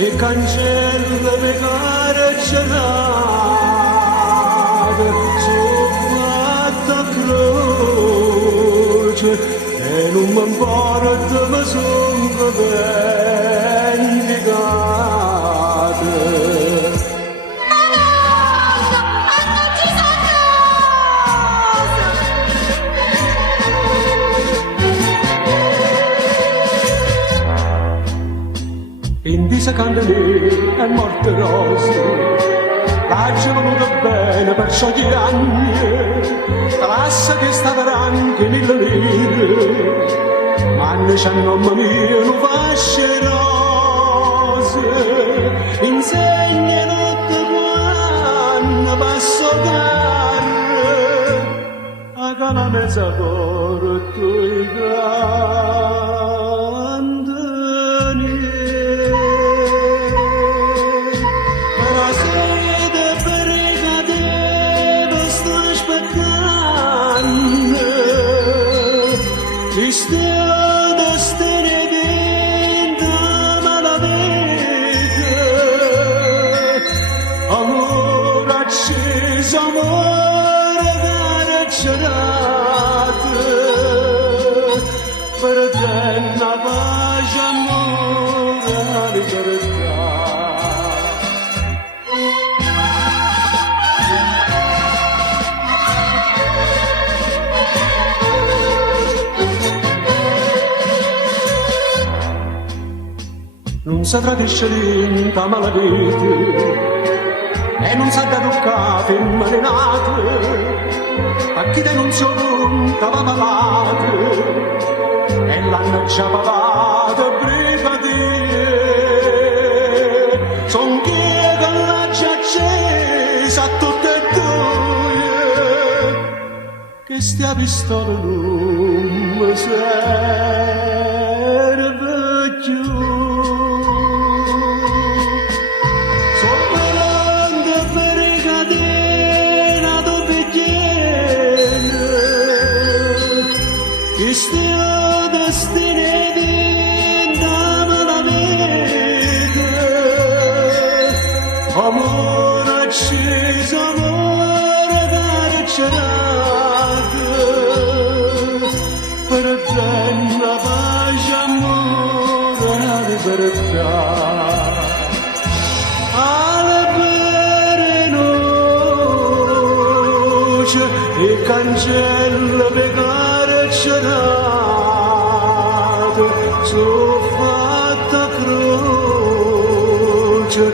e cancella le carcerate su fatta croce e non mi importa ma sono vendicate. In disa candele è morte Rosi, l'ha venuta bene per sciogli anni, classe che stava anche 1000 lire, ma ne c'hanno mamma mia non fasce rose, insegnano quando passo carre, a cana mezza porta i cantani. Istiada stenedinda malavete, amor acceso, amore carcerate, per tenna pace, amore, libertà. Non si tradisce l'inta malavite e non sa da toccare immarinate a chi denunzio punta va malate e l'hanno già pagato brigadier son chi che l'ha già accesa a tutte e due che stia pistola non mi serve più. Istia destinedinda malavete, amore acceso, amore carcerate, per tenna pace, amore, libertà. Alle bere noce e cancella pecare carcerate su fatta croce